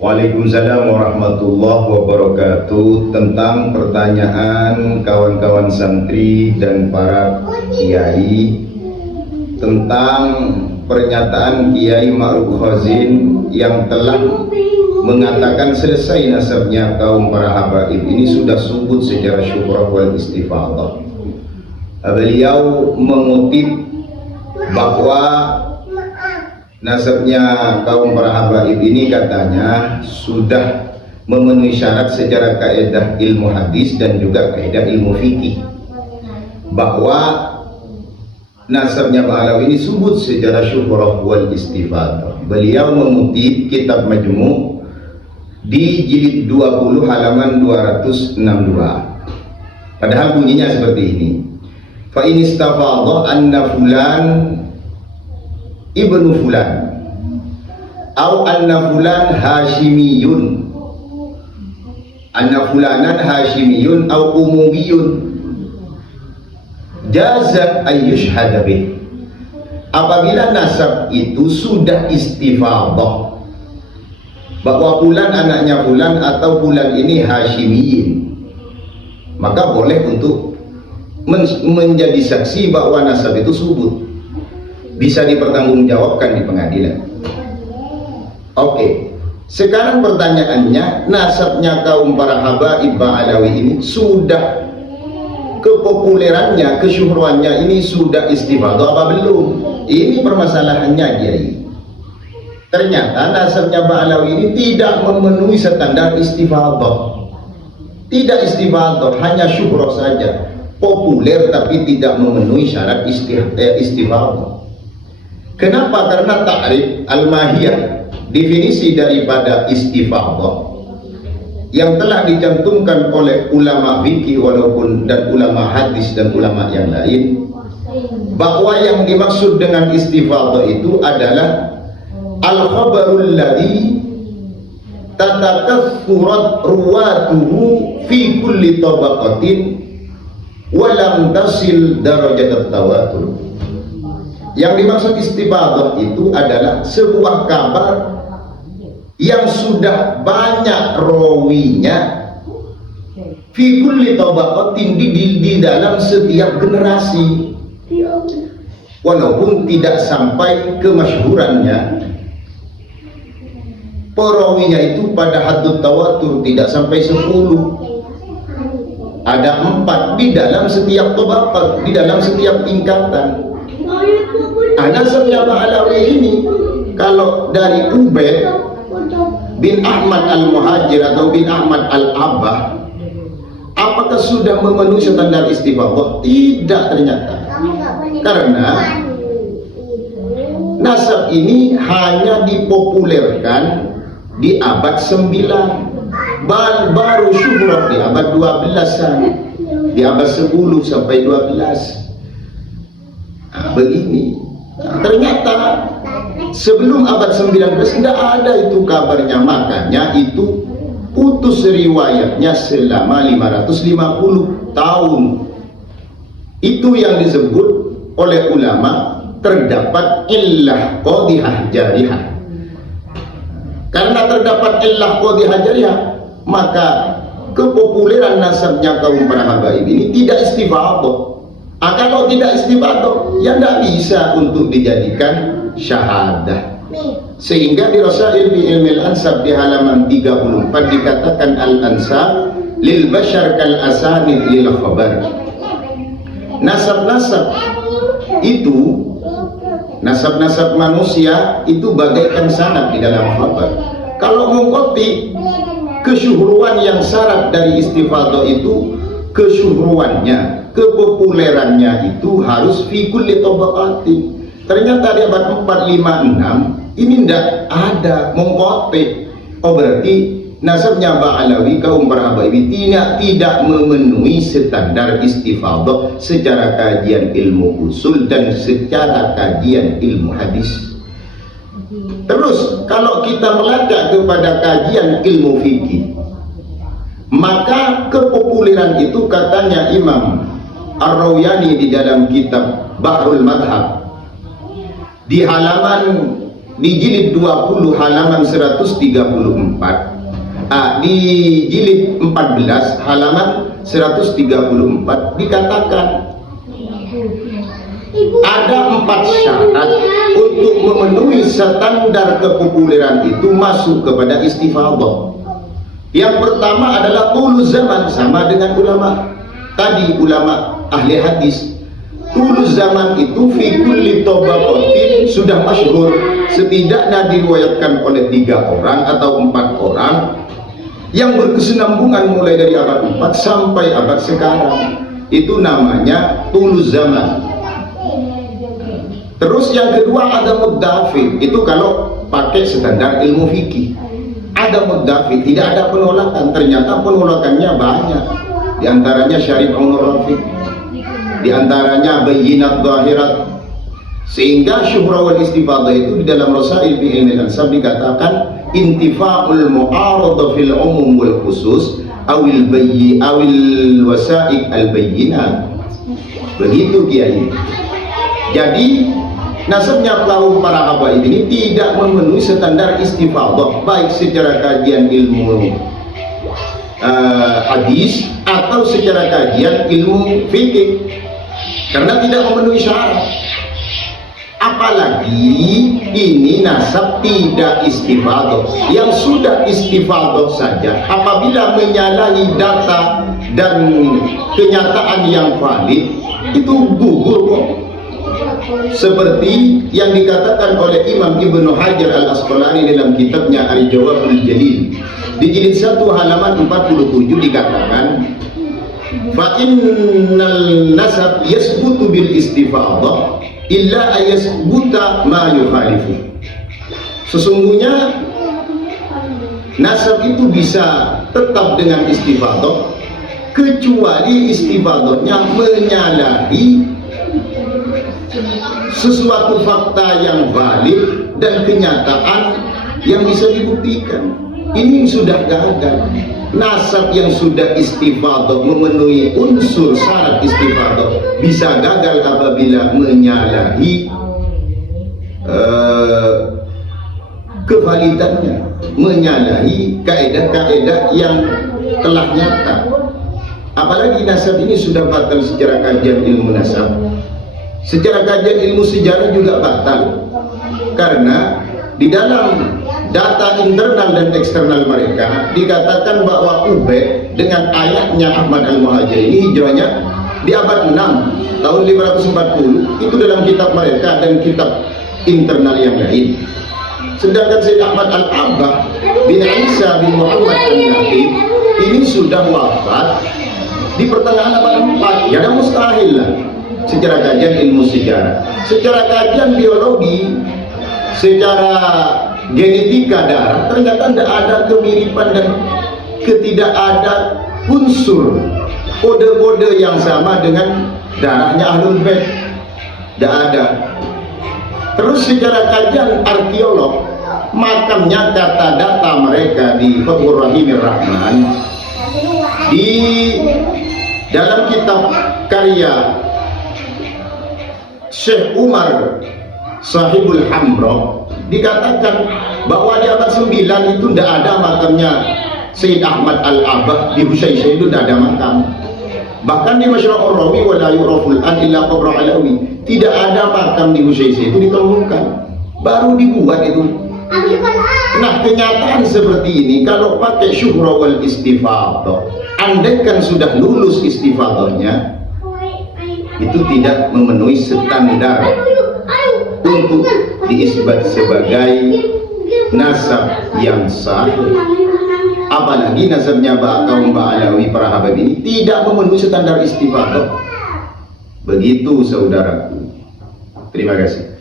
Waalaikumsalam warahmatullahi wabarakatuh. Tentang pertanyaan kawan-kawan santri dan para kiai tentang pernyataan Kiai Ma'ruf Khazin yang telah mengatakan selesai nasabnya kaum para habaib ini sudah subut secara syukrah wal istifadah. Beliau mengutip bahwa nasabnya kaum para habaib ini katanya sudah memenuhi syarat secara kaidah ilmu hadis dan juga kaidah ilmu fikih, bahwa nasabnya Ba'alawi ini subut secara syukrah wal istifadah. Beliau mengutip kitab Majmu' di jilid 20 halaman 262. Padahal bunyinya seperti ini: fa in istafadha anna fulan ibnu fulan au anna fulan hashimiyun, anna fulanan hashimiyun au umumiyun, jaza ayyushhada bih. Apabila nasab itu sudah istifadah bahwa fulan anaknya fulan atau fulan ini hashimiyin, maka boleh untuk menjadi saksi bahwa nasab itu subut, bisa dipertanggungjawabkan di pengadilan. Oke, sekarang pertanyaannya, nasabnya kaum para habaib Ba'alawi ini sudah kepopulerannya, kesyuhruannya ini sudah istifadah apa belum? Ini permasalahannya, Kiai. Ternyata nasabnya Ba'alawi ini tidak memenuhi standar istifadah. Tidak istifadah, hanya syuhrah saja, populer tapi tidak memenuhi syarat istifadah. Kenapa? Karena ta'rif al-mahiyah, definisi daripada istifadah yang telah dicantumkan oleh ulama fikih walaupun dan ulama hadis dan ulama yang lain, bahwa yang dimaksud dengan istifadah itu adalah al-khabarul ladzi tatakaththurat ruwatuhu fi kulli tabaqatin wa lam tasil darajat at-tawatur. Yang dimaksud istifadah itu adalah sebuah kabar yang sudah banyak rawinya fi kulli tabaqatin, di dalam setiap generasi, walaupun tidak sampai kemasyhurannya. Perawinya itu pada haddut tawatur tidak sampai 10, ada 4 di dalam setiap tabaqat, di dalam setiap tingkatan. Nasabnya Ba'alawi ini kalau dari Ubaid bin Ahmad al-Muhajir atau bin Ahmad al-Abbah, apakah sudah memenuhi standar istifadah? Tidak, ternyata. Karena nasab ini hanya dipopulerkan di abad 9, baru syuhrah di abad 12-an, di abad 10 sampai 12. Begini, ternyata sebelum abad 19 tidak ada itu kabarnya, makanya itu putus riwayatnya selama 550 tahun. Itu yang disebut oleh ulama terdapat illah qadhihah jarihah. Karena terdapat illah qadhihah jarihah, maka kepopuleran nasabnya kaum para habaib ini tidak istifadah. Kalau tidak istifadah, ya tidak bisa untuk dijadikan syahadah. Sehingga di Rasail bi ilmil ansab di halaman 34 dikatakan al-ansab lil bashar kal asanid lil khabar. Nasab-nasab itu, nasab-nasab manusia itu bagaikan sanad di dalam khabar. Kalau mengutip kesyuhruan yang syarat dari istifadah itu, kesyuhruannya, kepopulerannya itu harus fi kulli tabaqatin. Ternyata di abad 4, 5, 6 ini tidak ada mengkotip. Oh, berarti nasabnya Ba'alawi kaum para habaib tidak memenuhi standar istifadah secara kajian ilmu usul dan secara kajian ilmu hadis. Terus kalau kita melacak kepada kajian ilmu fikih, maka kepopuleran itu katanya Imam Ar-Rawayani di dalam kitab Bahrul Madhab di halaman di jilid 20 halaman 134, di jilid 14 halaman 134 dikatakan ada 4 syarat untuk memenuhi standar kepopuleran itu masuk kepada istifadhah. Yang pertama adalah tuluz zaman, sama dengan ulama tadi, ulama ahli hadis. Tuluz zaman itu fi kulli tabaqatin sudah masyhur, setidaknya diriwayatkan oleh 3 orang atau 4 orang yang berkesinambungan mulai dari abad 4 sampai abad sekarang. Itu namanya tuluz zaman. Terus yang kedua ada muddafi, itu kalau pakai standar ilmu fikih. Ada muddafi, tidak ada penolakan. Ternyata penolakannya banyak. Di antaranya Syarifun Rafiq, di antaranya Bayyinat Zahirat. Sehingga syuhra wal istifadhah itu di dalam Rasail fi ilmi al-ansab dikatakan intifa'ul mu'aradha fil umum wal khusus awil wasa'iq al-bayyinat. Begitu kiai. Jadi nasabnya kaum para habaib ini tidak memenuhi standar istifadhah, baik secara kajian ilmu hadis atau secara kajian ilmu fikih, karena tidak memenuhi syarat. Apalagi ini nasab tidak istifadhah. Yang sudah istifadhah saja apabila menyalahi data dan kenyataan yang valid itu gugur kok. Seperti yang dikatakan oleh Imam Ibnu Hajar Al-Asqalani dalam kitabnya Al-Jawabul Jalil di jilid 1 halaman 47 dikatakan fa innal nasab yasbutu bil istifadhah illa ayasbuta ma yukhalifu. Sesungguhnya nasab itu bisa tetap dengan istifadhah kecuali istifadhahnya menyalahi sesuatu fakta yang valid dan kenyataan yang bisa dibuktikan. Ini sudah gagal. Nasab yang sudah istifadhah memenuhi unsur syarat istifadhah bisa gagal apabila menyalahi kevalidannya, menyalahi kaedah-kaedah yang telah nyata. Apalagi nasab ini sudah batal secara kajian ilmu nasab. Secara kajian ilmu sejarah juga batal, karena di dalam data internal dan eksternal mereka dikatakan bahwa Ubaid dengan ayahnya Ahmad Al-Muhajir ini hijrahnya di abad 6 tahun 540, itu dalam kitab mereka dan kitab internal yang lain. Sedangkan Sayyid Ahmad Al-Abbah bin Isa bin Muhammad Al-Naqib ini sudah wafat di pertengahan abad 4. Ya, mustahil lah secara kajian ilmu sejarah. Secara kajian biologi, secara genetika darah, ternyata tidak ada kemiripan dan ketidak ada unsur kode-kode yang sama dengan darahnya Ahlul Bait. Tidak ada. Terus secara kajian arkeolog, makamnya kata data mereka di Fathur Rahimir Rahman, di dalam kitab karya Syekh Umar Sahibul Hamra dikatakan bahwa di abad 9 itu tidak ada makamnya Sayyid Ahmad Al-Abbah di Husaysyah, itu tidak ada makam. Bahkan di Masyraqur Rawi wa la yuraful an illa qabra alawi, tidak ada makam di Husaysyah, itu ditemukan, baru dibuat itu. Nah, kenyataan seperti ini kalau pakai syuhra wal istifadhah, andaikan sudah lulus istifadhahnya, itu tidak memenuhi standar untuk diisbat sebagai nasab yang sah. Apalagi nasabnya kaum Ba'alawi para habaib ini tidak memenuhi standar istifadhah. Begitu saudaraku. Terima kasih.